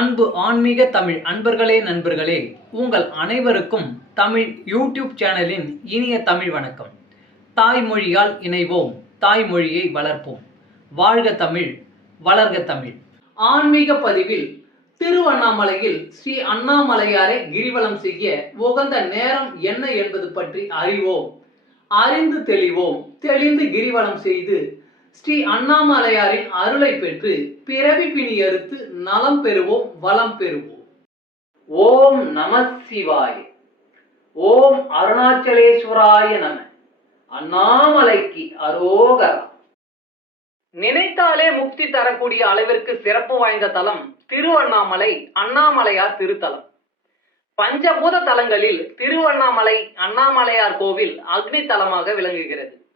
அன்பு ஆன்மீக தமிழ். அன்பர்களே நண்பர்களே உங்கள் அனைவருக்கும் தமிழ் யூடியூப் சேனலின் இனிய தமிழ் வணக்கம். தாய்மொழியால் இணைவோம். தாய்மொழியை வளர்ப்போம். வாழ்க தமிழ் வளர்க தமிழ். ஆன்மீக பதிவில் திருவண்ணாமலையில் ஸ்ரீ அண்ணாமலையாரை கிரிவலம் செய்ய உகந்த நேரம் என்ன என்பது பற்றி அறிவோம். அறிந்து தெளிவோம். தெளிந்து கிரிவலம் செய்து ஸ்ரீ அண்ணாமலையாரின் அருளை பெற்று பிறவி பிணி அறுத்து நலம் பெறுவோம் வளம் பெறுவோம். ஓம் நம சிவாய. ஓம் அருணாச்சலேஸ்வராய நம. அண்ணாமலைக்கு அரோகரா. நினைத்தாலே முக்தி தரக்கூடிய அளவிற்கு சிறப்பு வாய்ந்த தலம் திருவண்ணாமலை அண்ணாமலையார் திருத்தலம். பஞ்சபூத தலங்களில் திருவண்ணாமலை அண்ணாமலையார் கோவில் அக்னி தலமாக விளங்குகிறது.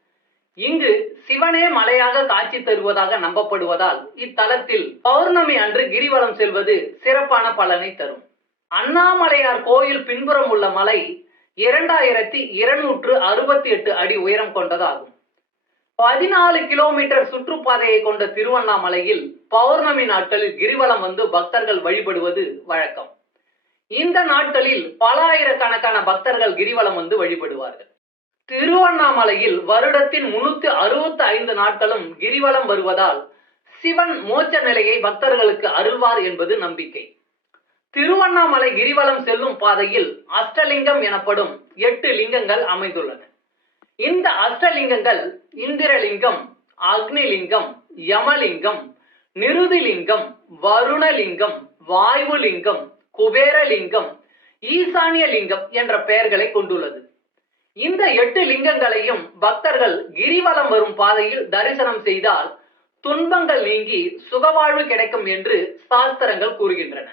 இங்கு சிவனே மலையாக காட்சி தருவதாக நம்பப்படுவதால் இத்தலத்தில் பௌர்ணமி அன்று கிரிவலம் செல்வது சிறப்பான பலனை தரும். அண்ணாமலையார் கோயில் பின்புறம் உள்ள மலை இரண்டாயிரத்தி இருநூற்று அறுபத்தி எட்டு அடி உயரம் கொண்டதாகும். பதினாலு கிலோமீட்டர் சுற்றுப்பாதையை கொண்ட திருவண்ணாமலையில் பௌர்ணமி நாட்களில் கிரிவலம் வந்து பக்தர்கள் வழிபடுவது வழக்கம். இந்த நாட்களில் பல ஆயிரக்கணக்கான பக்தர்கள் கிரிவலம் வந்து வழிபடுவார்கள். திருவண்ணாமலையில் வருடத்தின் முன்னூத்தி அறுபத்தி ஐந்து நாட்களும் கிரிவலம் வருவதால் சிவன் மோட்ச நிலையை பக்தர்களுக்கு அருள்வார் என்பது நம்பிக்கை. திருவண்ணாமலை கிரிவலம் செல்லும் பாதையில் அஷ்டலிங்கம் எனப்படும் எட்டு லிங்கங்கள் அமைந்துள்ளன. இந்த அஷ்டலிங்கங்கள் இந்திரலிங்கம் அக்னிலிங்கம் யமலிங்கம் நிருதிலிங்கம் வருணலிங்கம் வாயுலிங்கம் குபேரலிங்கம் ஈசானிய லிங்கம் என்ற பெயர்களை கொண்டுள்ளது. இந்த எட்டு லிங்கங்களையும் பக்தர்கள் கிரிவலம் வரும் பாதையில் தரிசனம் செய்தால் துன்பங்கள் நீங்கி சுகவாழ்வு கிடைக்கும் என்று சாஸ்திரங்கள் கூறுகின்றன.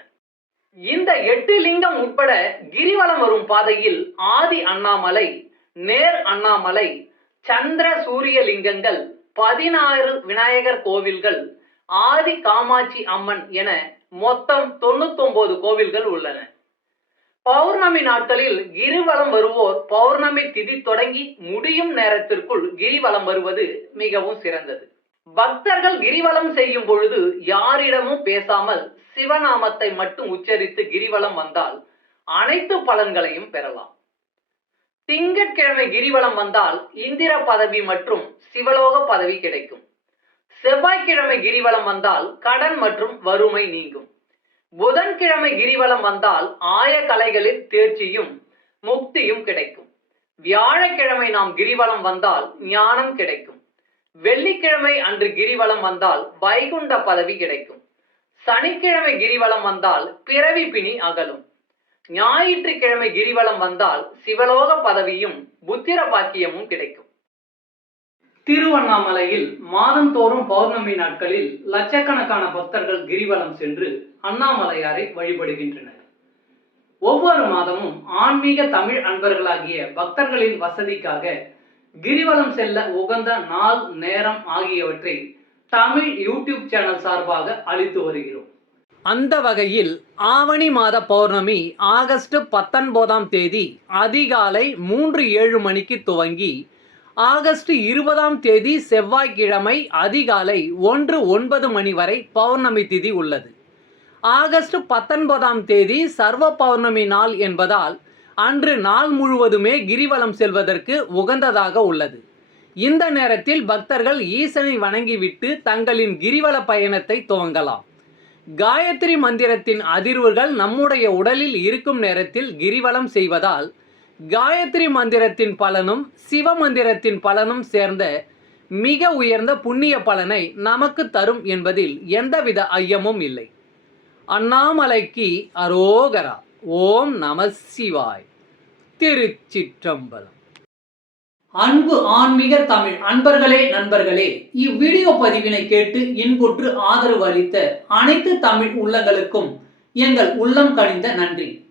இந்த எட்டு லிங்கம் உட்பட கிரிவலம் வரும் பாதையில் ஆதி அண்ணாமலை நேர் அண்ணாமலை சந்திர சூரிய லிங்கங்கள் பதினாறு விநாயகர் கோவில்கள் ஆதி காமாட்சி அம்மன் என மொத்தம் தொண்ணூத்தி கோவில்கள் உள்ளன. பௌர்ணமி நாட்களில் கிரிவலம் வருவோர் பௌர்ணமி திதி தொடங்கி முடியும் நேரத்திற்குள் கிரிவலம் வருவது மிகவும் சிறந்தது. பக்தர்கள் கிரிவலம் செய்யும் பொழுது யாரிடமும் பேசாமல் சிவநாமத்தை மட்டும் உச்சரித்து கிரிவலம் வந்தால் அனைத்து பலன்களையும் பெறலாம். திங்கட்கிழமை கிரிவலம் வந்தால் இந்திர பதவி மற்றும் சிவலோக பதவி கிடைக்கும். செவ்வாய்க்கிழமை கிரிவலம் வந்தால் கடன் மற்றும் வறுமை நீங்கும். புதன்கிழமை கிரிவலம் வந்தால் ஆய கலைகளில் தேர்ச்சியும் முக்தியும் கிடைக்கும். வியாழக்கிழமை நாம் கிரிவலம் வந்தால் ஞானம் கிடைக்கும். வெள்ளிக்கிழமை அன்று கிரிவலம் வந்தால் வைகுண்ட பதவி கிடைக்கும். சனிக்கிழமை கிரிவலம் வந்தால் பிறவி பிணி அகலும். ஞாயிற்றுக்கிழமை கிரிவலம் வந்தால் சிவலோக பதவியும் புத்திர பாக்கியமும் கிடைக்கும். திருவண்ணாமலையில் மாதந்தோறும் பௌர்ணமி நாட்களில் லட்சக்கணக்கான பக்தர்கள் கிரிவலம் சென்று அண்ணாமலையாரை வழிபடுகின்றனர். ஒவ்வொரு மாதமும் ஆன்மீக தமிழ் அன்பர்களாகிய பக்தர்களின் வசதிக்காக கிரிவலம் செல்ல உகந்த நாள் நேரம் ஆகியவற்றை தமிழ் யூடியூப் சேனல் சார்பாக அளித்து வருகிறோம். அந்த வகையில் ஆவணி மாத பௌர்ணமி ஆகஸ்ட் பத்தொன்பதாம் தேதி அதிகாலை மூன்று ஏழு மணிக்கு துவங்கி ஆகஸ்ட் இருபதாம் தேதி செவ்வாய்க்கிழமை அதிகாலை ஒன்று ஒன்பது மணி வரை பௌர்ணமி திதி உள்ளது. ஆகஸ்ட் பத்தொன்பதாம் தேதி சர்வ பௌர்ணமி நாள் என்பதால் அன்று நாள் முழுவதுமே கிரிவலம் செல்வதற்கு உகந்ததாக உள்ளது. இந்த நேரத்தில் பக்தர்கள் ஈசனை வணங்கிவிட்டு தங்களின் கிரிவல பயணத்தை துவங்கலாம். காயத்ரி மந்திரத்தின் அதிர்வுகள் நம்முடைய உடலில் இருக்கும் நேரத்தில் கிரிவலம் செய்வதால் காயத்ரி மந்திரத்தின் பலனும் சிவ மந்திரத்தின் பலனும் சேர்ந்த மிக உயர்ந்த புண்ணிய பலனை நமக்கு தரும் என்பதில் எந்தவித ஐயமும் இல்லை. அண்ணாமலைக்கு அரோகரா. ஓம் நம சிவாய். திருச்சிற்றம்பலம். அன்பு ஆன்மீக தமிழ் அன்பர்களே நண்பர்களே இவ்வீடியோ பதிவினை கேட்டு இன்புற்று ஆதரவு அளித்த அனைத்து தமிழ் உள்ளங்களுக்கும் எங்கள் உள்ளம் கணிந்த நன்றி.